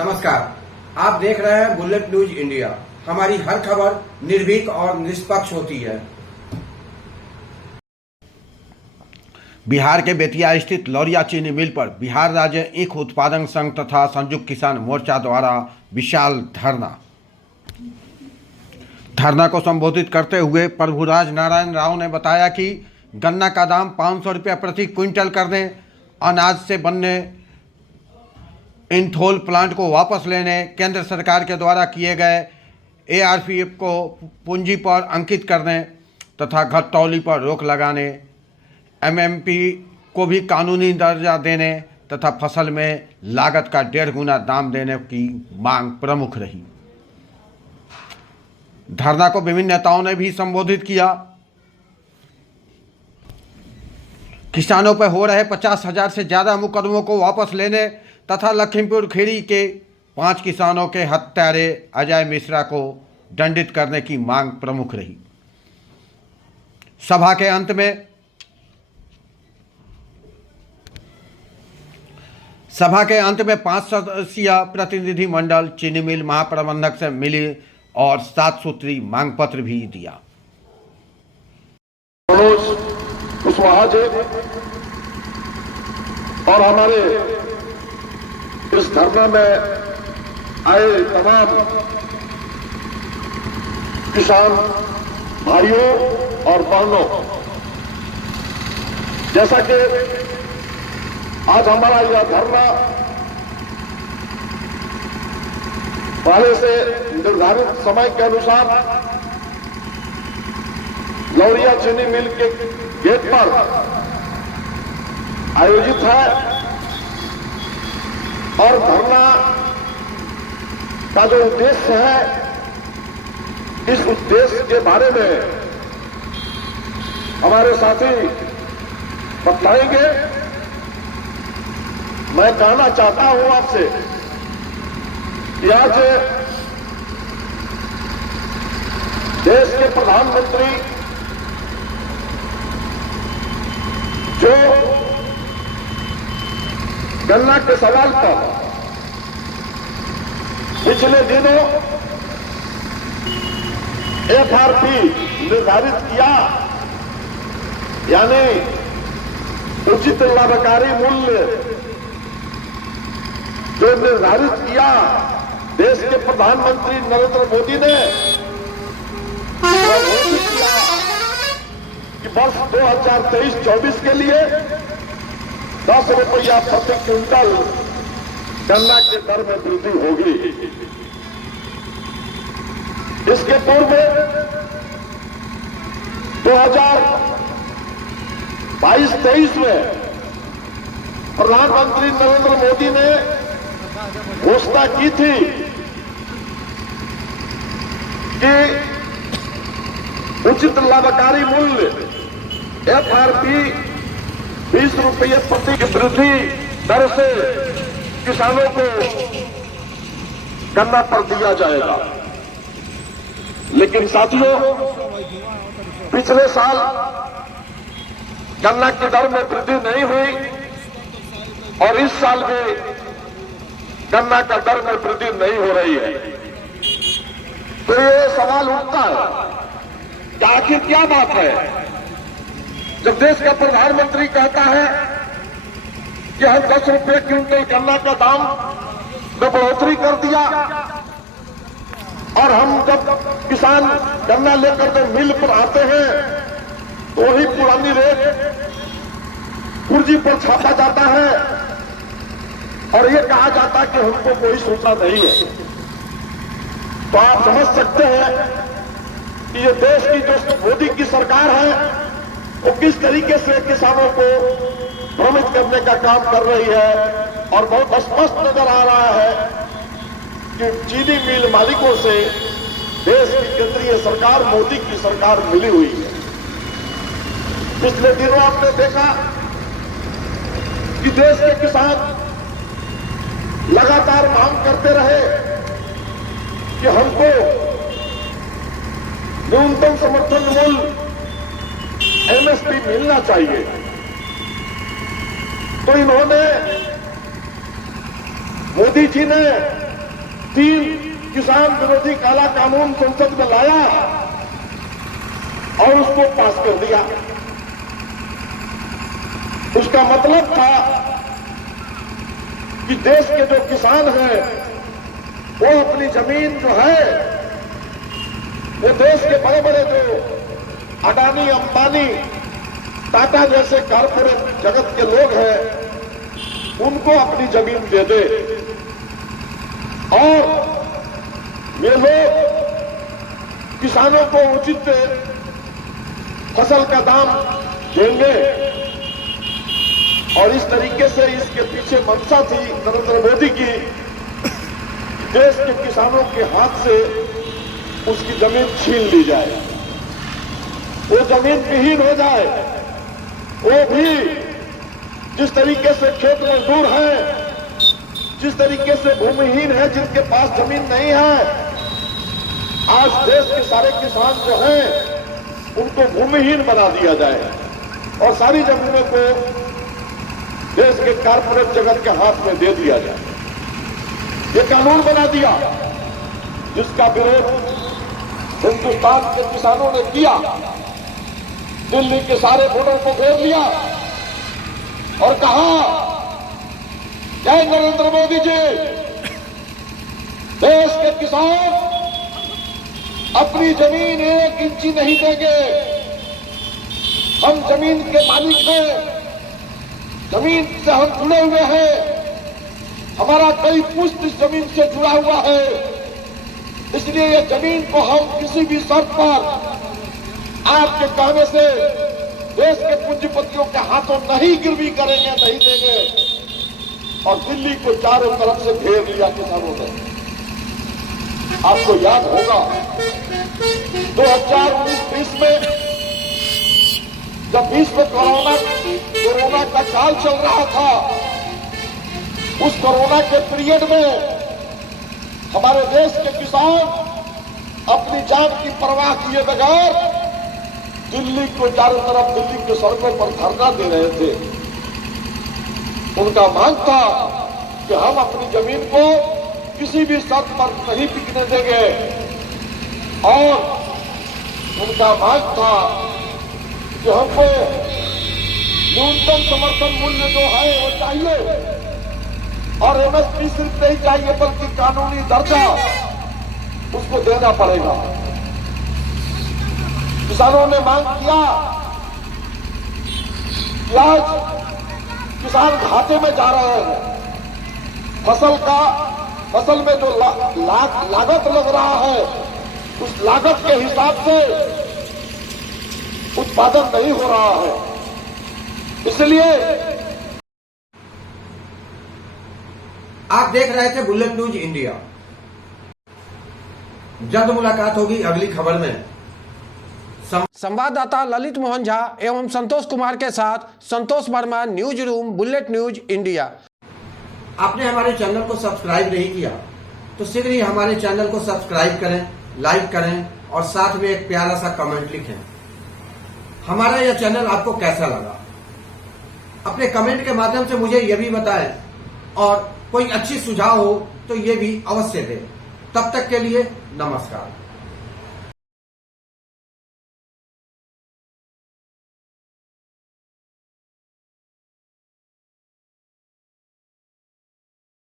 नमस्कार, आप देख रहे हैं बुलेट न्यूज इंडिया। हमारी हर खबर निर्भीक और निष्पक्ष होती है। बिहार के बेतिया स्थित लौरिया चीनी मिल पर बिहार राज्य ईख उत्पादक संघ तथा संयुक्त किसान मोर्चा द्वारा विशाल धरना को संबोधित करते हुए प्रभुराज नारायण राव ने बताया कि गन्ना का दाम 500 रुपये प्रति क्विंटल करने, अनाज से बनने इंथोल प्लांट को वापस लेने, केंद्र सरकार के द्वारा किए गए एआरपीएफ को पूंजी पर अंकित करने तथा घटतौली पर रोक लगाने, एमएमपी को भी कानूनी दर्जा देने तथा फसल में लागत का 1.5 गुना दाम देने की मांग प्रमुख रही। धरना को विभिन्न नेताओं ने भी संबोधित किया। किसानों पर हो रहे 50,000 से ज़्यादा मुकदमों को वापस लेने तथा लखीमपुर खीरी के 5 किसानों के हत्यारे अजय मिश्रा को दंडित करने की मांग प्रमुख रही। सभा के अंत में 5 सदस्यीय प्रतिनिधि मंडल चीनी मिल महाप्रबंधक से मिली और 7 सूत्री मांग पत्र भी दिया। कुशवाहा जी और हमारे इस धरना में आए तमाम किसान भाइयों और बहनों, जैसा कि आज हमारा यह धरना पहले से निर्धारित समय के अनुसार लौरिया चीनी मिल के गेट पर आयोजित है और धरना का जो उद्देश्य है, इस उद्देश्य के बारे में हमारे साथी बतलाएंगे। मैं कहना चाहता हूं आपसे कि आज देश के प्रधानमंत्री जो गन्ना के सवाल पर पिछले दिनों एफआरपी निर्धारित किया, यानी उचित लाभकारी मूल्य जो निर्धारित किया देश के प्रधानमंत्री नरेंद्र मोदी ने, वह घोषित किया कि वर्ष 2023-24 के लिए 10 रुपया प्रति क्विंटल गन्ना के दर में वृद्धि होगी। इसके पूर्व 2022-23 में प्रधानमंत्री नरेंद्र मोदी ने घोषणा की थी कि उचित लाभकारी मूल्य एफआरपी 20 रुपये प्रति की वृद्धि दर से किसानों को गन्ना पर दिया जाएगा। लेकिन साथियों, पिछले साल गन्ना की दर में वृद्धि नहीं हुई और इस साल भी गन्ना का दर में वृद्धि नहीं हो रही है। तो ये सवाल उठता है कि आखिर क्या बात है, जब देश का प्रधानमंत्री कहता है कि हम 10 रुपये क्विंटल गन्ना का दाम में बढ़ोतरी कर दिया और हम जब किसान गन्ना लेकर के मिल पर आते हैं तो वही पुरानी रेट कुर्जी पर छापा जाता है और ये कहा जाता है कि हमको कोई सूचना नहीं है। तो आप समझ सकते हैं कि ये देश की जो मोदी की सरकार है वो किस तरीके से किसानों को भ्रमित करने का काम कर रही है। और बहुत स्पष्ट नजर आ रहा है कि चीनी मिल मालिकों से देश की केंद्रीय सरकार, मोदी की सरकार मिली हुई है। पिछले दिनों आपने देखा कि देश के किसान लगातार मांग करते रहे कि हमको न्यूनतम समर्थन मूल्य एमएसपी मिलना चाहिए। तो इन्होंने, मोदी जी ने 3 किसान विरोधी काला कानून संसद में लाया और उसको पास कर दिया। उसका मतलब था कि देश के जो किसान हैं वो अपनी जमीन जो है वो देश के बड़े बड़े जो अडानी, अंबानी, टाटा जैसे कारपोरेट जगत के लोग हैं उनको अपनी जमीन दे दे और ये लोग किसानों को उचित फसल का दाम देंगे। और इस तरीके से इसके पीछे मंशा थी नरेंद्र मोदी की, देश के किसानों के हाथ से उसकी जमीन छीन ली जाए, वो जमीन विहीन हो जाए। वो भी जिस तरीके से खेत मजदूर हैं, जिस तरीके से भूमिहीन है, जिनके पास जमीन नहीं है, आज देश के सारे किसान जो हैं उनको भूमिहीन बना दिया जाए और सारी जमीनों को देश के कारपोरेट जगत के हाथ में दे दिया जाए। ये कानून बना दिया जिसका विरोध हिंदुस्तान के किसानों ने किया। दिल्ली के सारे वोटों को घेर लिया और कहा, जय नरेंद्र मोदी जी, देश के किसान अपनी जमीन 1 इंची नहीं देंगे। हम जमीन के मालिक हैं, जमीन से हम जुड़े हुए हैं, हमारा कई पुश्त इस जमीन से जुड़ा हुआ है, इसलिए ये जमीन को हम किसी भी शर्त पर आपके कहने से देश के पूंजीपतियों के हाथों नहीं गिरवी करेंगे, नहीं देंगे। और दिल्ली को चारों तरफ से घेर लिया किसानों ने। आपको याद होगा 2019-20 में जब विश्व कोरोना का काल चल रहा था, उस कोरोना के पीरियड में हमारे देश के किसान अपनी जान की परवाह किए बगैर दिल्ली को चारों तरफ, दिल्ली के सड़कों पर धरना दे रहे थे। उनका मांग था कि हम अपनी जमीन को किसी भी शर्त पर नहीं बिकने देंगे और उनका मांग था कि हमको न्यूनतम समर्थन मूल्य जो है वो चाहिए और एमएसपी सिर्फ नहीं चाहिए बल्कि कानूनी दर्जा उसको देना पड़ेगा। किसानों ने मांग किया कि आज किसान घाटे में जा रहे हैं, फसल में जो लागत लग रहा है उस लागत के हिसाब से उत्पादन नहीं हो रहा है। इसलिए आप देख रहे थे बुलेट न्यूज इंडिया। जल्द मुलाकात होगी अगली खबर में। संवाददाता ललित मोहन झा एवं संतोष कुमार के साथ Santosh Verma, news room, bullet news India. आपने हमारे चैनल को सब्सक्राइब नहीं किया तो शीघ्र ही हमारे चैनल को सब्सक्राइब करें, लाइक करें और साथ में एक प्यारा सा कमेंट लिखें। हमारा यह चैनल आपको कैसा लगा अपने कमेंट के माध्यम से मुझे यह भी बताएं और कोई अच्छी सुझाव हो तो ये भी अवश्य दें। तब तक के लिए नमस्कार।